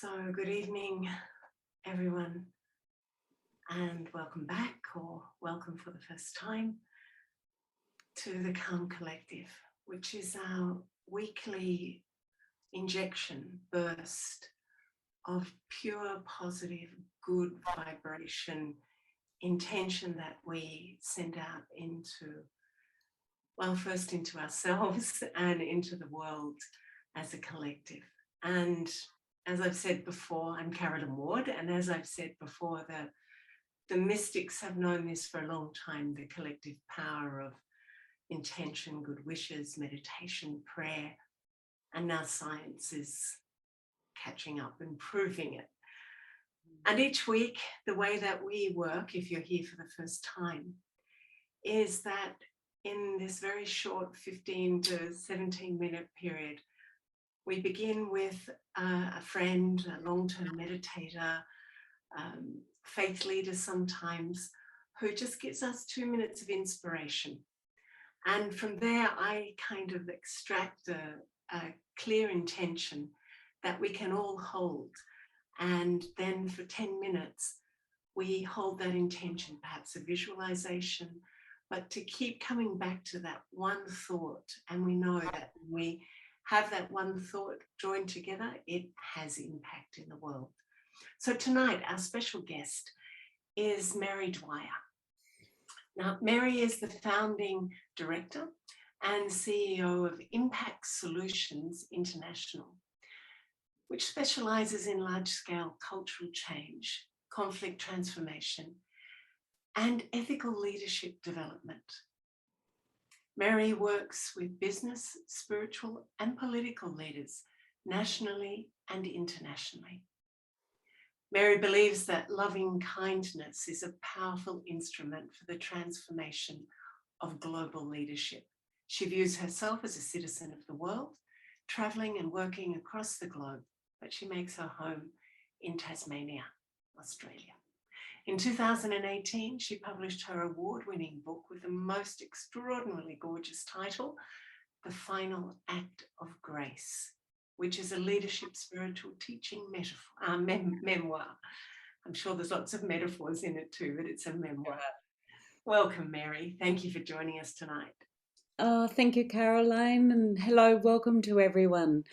So, good evening, everyone, and welcome back, or welcome for the first time, to the Calm Collective, which is our weekly injection burst of pure, positive, good vibration, intention that we send out into, well, first into ourselves and into the world as a collective. And as I've said before, I'm Carolyn Ward, and as I've said before, the mystics have known this for a long time, the collective power of intention, good wishes, meditation, prayer, and now science is catching up and proving it. And each week, the way that we work, if you're here for the first time, is that in this very short 15 to 17 minute period, we begin with a friend, a long-term meditator, faith leader sometimes, who just gives us 2 minutes of inspiration. And from there, I kind of extract a clear intention that we can all hold. And then for 10 minutes, we hold that intention, perhaps a visualization, but to keep coming back to that one thought. And we know that when we have that one thought joined together, it has impact in the world. So tonight, our special guest is Mary Dwyer. Now, Mary is the founding director and CEO of Impact Solutions International, which specializes in large-scale cultural change, conflict transformation, and ethical leadership development. Mary works with business, spiritual, and political leaders nationally and internationally. Mary believes that loving kindness is a powerful instrument for the transformation of global leadership. She views herself as a citizen of the world, traveling and working across the globe, but she makes her home in Tasmania, Australia. In 2018, she published her award-winning book with the most extraordinarily gorgeous title, The Final Act of Grace, which is a leadership spiritual teaching memoir. I'm sure there's lots of metaphors in it too, but it's a memoir. Welcome, Mary. Thank you for joining us tonight. Oh, thank you, Caroline, and hello, welcome to everyone.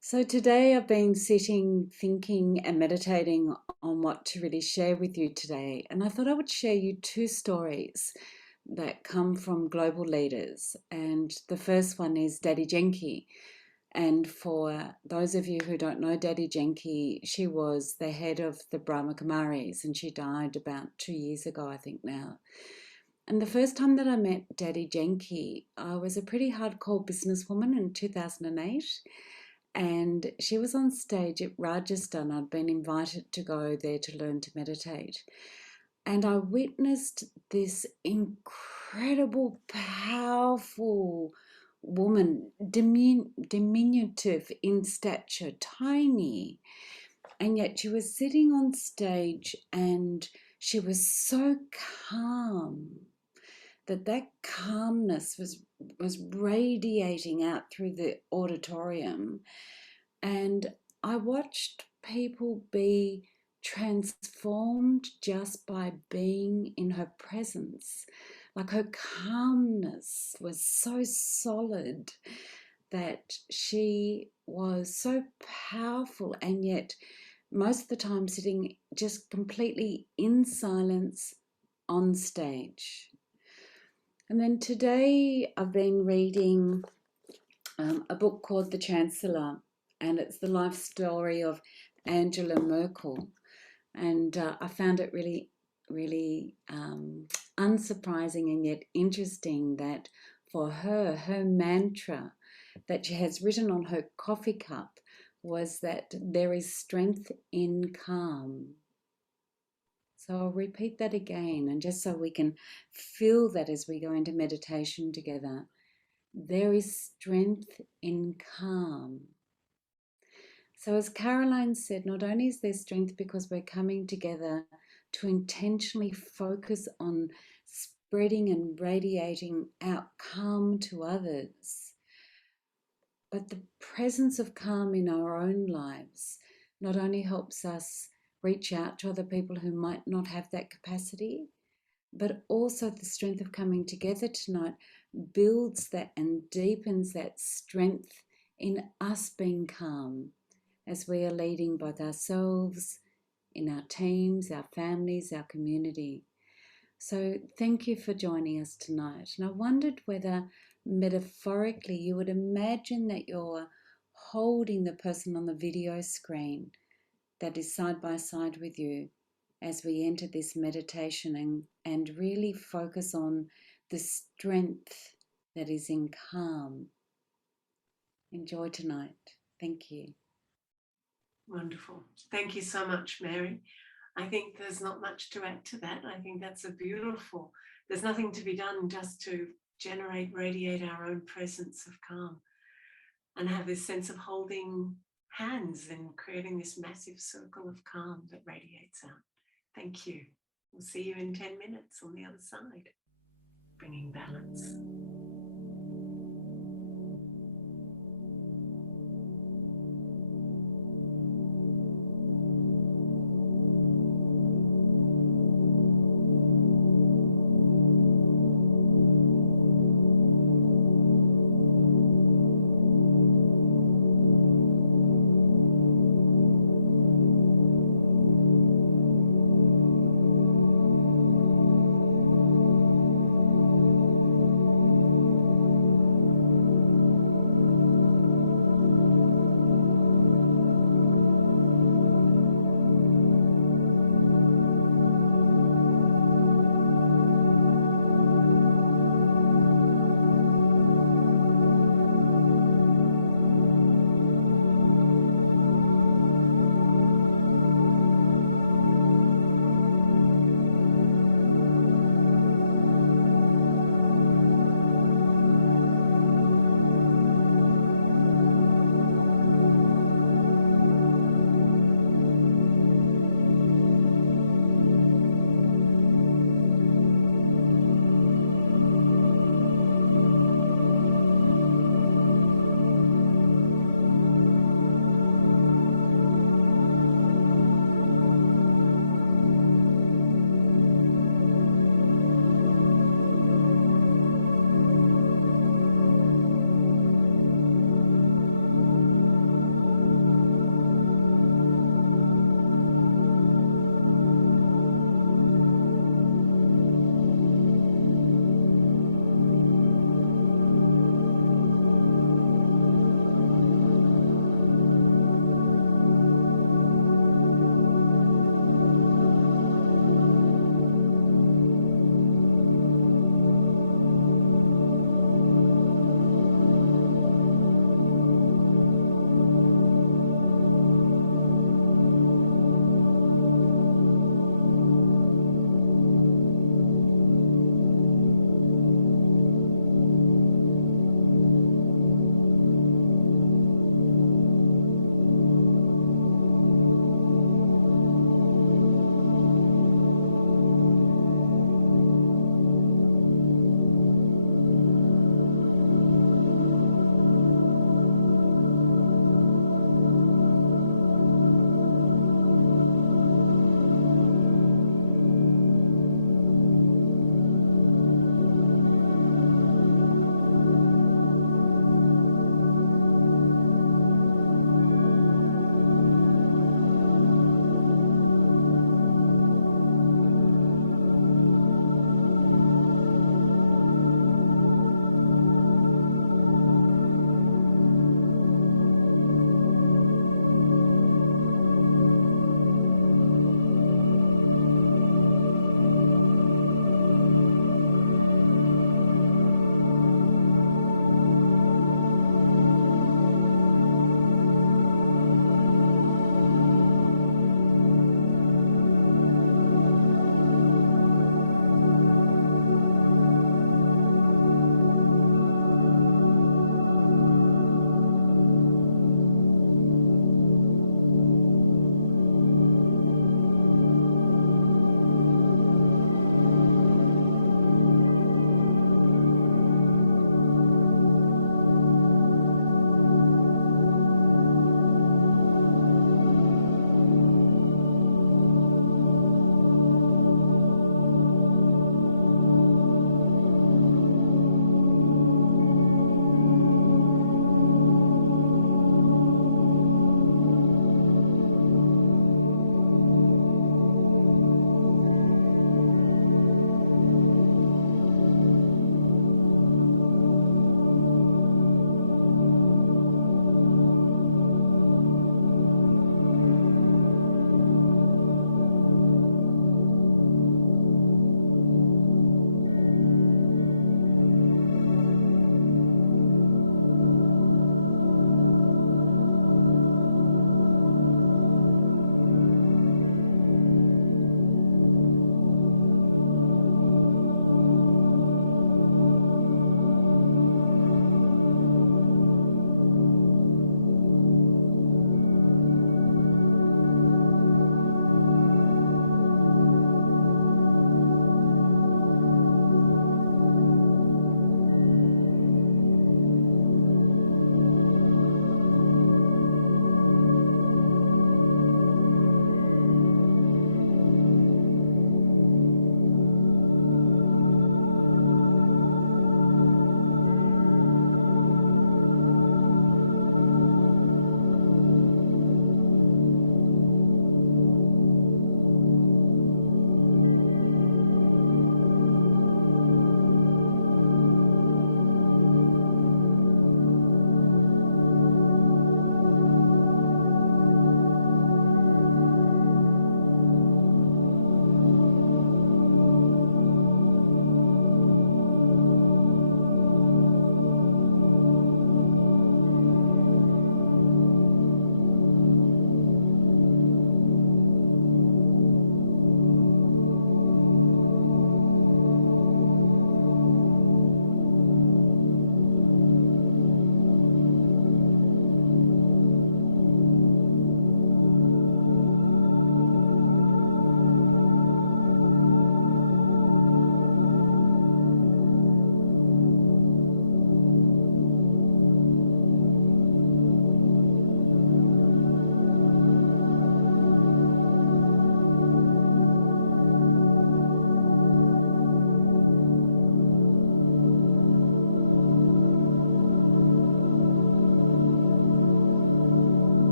So today I've been sitting, thinking and meditating on what to really share with you today. And I thought I would share you two stories that come from global leaders. And the first one is Daddy Genki. And for those of you who don't know Daddy Genki, she was the head of the Brahma Kumaris, and she died about 2 years ago, I think now. And the first time that I met Daddy Genki, I was a pretty hardcore businesswoman in 2008. And she was on stage at Rajasthan. I'd been invited to go there to learn to meditate. And I witnessed this incredible, powerful woman, diminutive in stature, tiny. And yet she was sitting on stage and she was so calm that calmness was radiating out through the auditorium. And I watched people be transformed just by being in her presence. Like her calmness was so solid that she was so powerful, and yet most of the time sitting just completely in silence on stage. And then today I've been reading a book called The Chancellor, and it's the life story of Angela Merkel. And I found it really, really unsurprising and yet interesting that for her mantra that she has written on her coffee cup was that there is strength in calm. So I'll repeat that again, and just so we can feel that as we go into meditation together. There is strength in calm. So as Caroline said, not only is there strength because we're coming together to intentionally focus on spreading and radiating out calm to others, but the presence of calm in our own lives. not only helps us reach out to other people who might not have that capacity, but also the strength of coming together tonight builds that and deepens that strength in us being calm as we are leading both ourselves, in our teams, our families, our community. So thank you for joining us tonight. And I wondered whether metaphorically you would imagine that you're holding the person on the video screen that is side by side with you as we enter this meditation and really focus on the strength that is in calm. Enjoy tonight. Thank you. Wonderful. Thank you so much, Mary. I think there's not much to add to that. I think that's there's nothing to be done just to radiate our own presence of calm and have this sense of holding hands and creating this massive circle of calm that radiates out. Thank you. We'll see you in 10 minutes on the other side, bringing balance.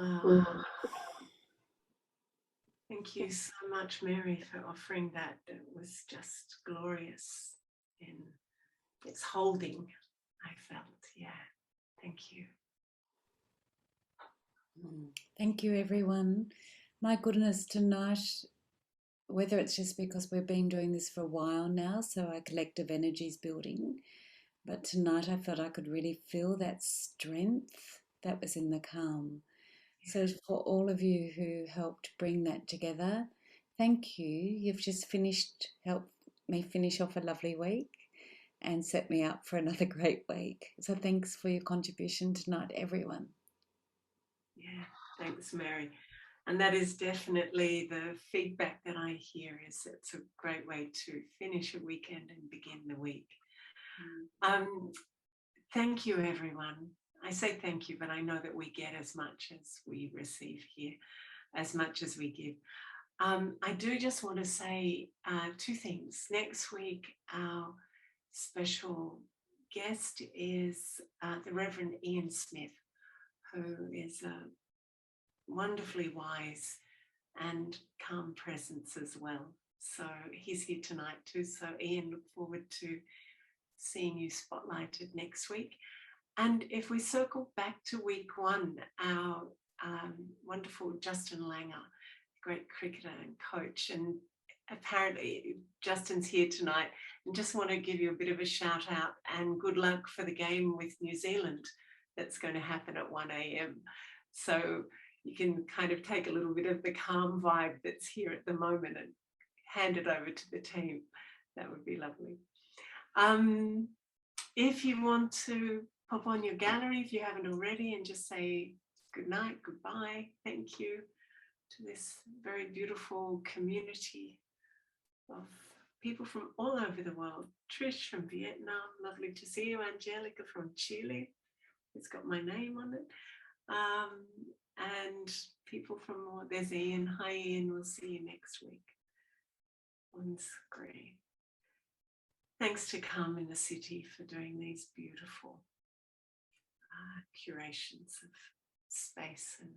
Wow. Thank you so much, Mary, for offering that. It was just glorious in its holding, I felt. Yeah. Thank you. Thank you, everyone. My goodness, tonight, whether it's just because we've been doing this for a while now, so our collective energy is building, but tonight I felt I could really feel that strength that was in the calm. So for all of you who helped bring that together, thank you. You've just helped me finish off a lovely week and set me up for another great week. So thanks for your contribution tonight, everyone. Yeah, thanks, Mary. And that is definitely the feedback that I hear, is it's a great way to finish a weekend and begin the week. Thank you, everyone. I say thank you, but I know that we get as much as we receive here, as much as we give. I do just want to say two things. Next week, our special guest is the Reverend Ian Smith, who is a wonderfully wise and calm presence as well. So he's here tonight too. So Ian, look forward to seeing you spotlighted next week. And if we circle back to week one, our wonderful Justin Langer, great cricketer and coach, and apparently Justin's here tonight, and just want to give you a bit of a shout out and good luck for the game with New Zealand that's going to happen at 1 a.m. So you can kind of take a little bit of the calm vibe that's here at the moment and hand it over to the team. That would be lovely. If you want to pop on your gallery, if you haven't already, and just say good night, goodbye, thank you to this very beautiful community of people from all over the world. Trish from Vietnam, lovely to see you. Angelica from Chile, it's got my name on it. And people from more, there's Ian. Hi Ian, we'll see you next week on screen. Thanks to Calm in the City for doing these beautiful curations of space and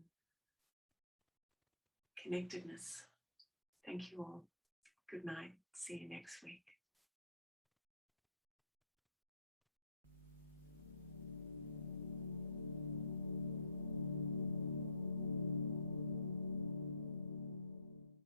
connectedness. Thank you all. Good night. See you next week.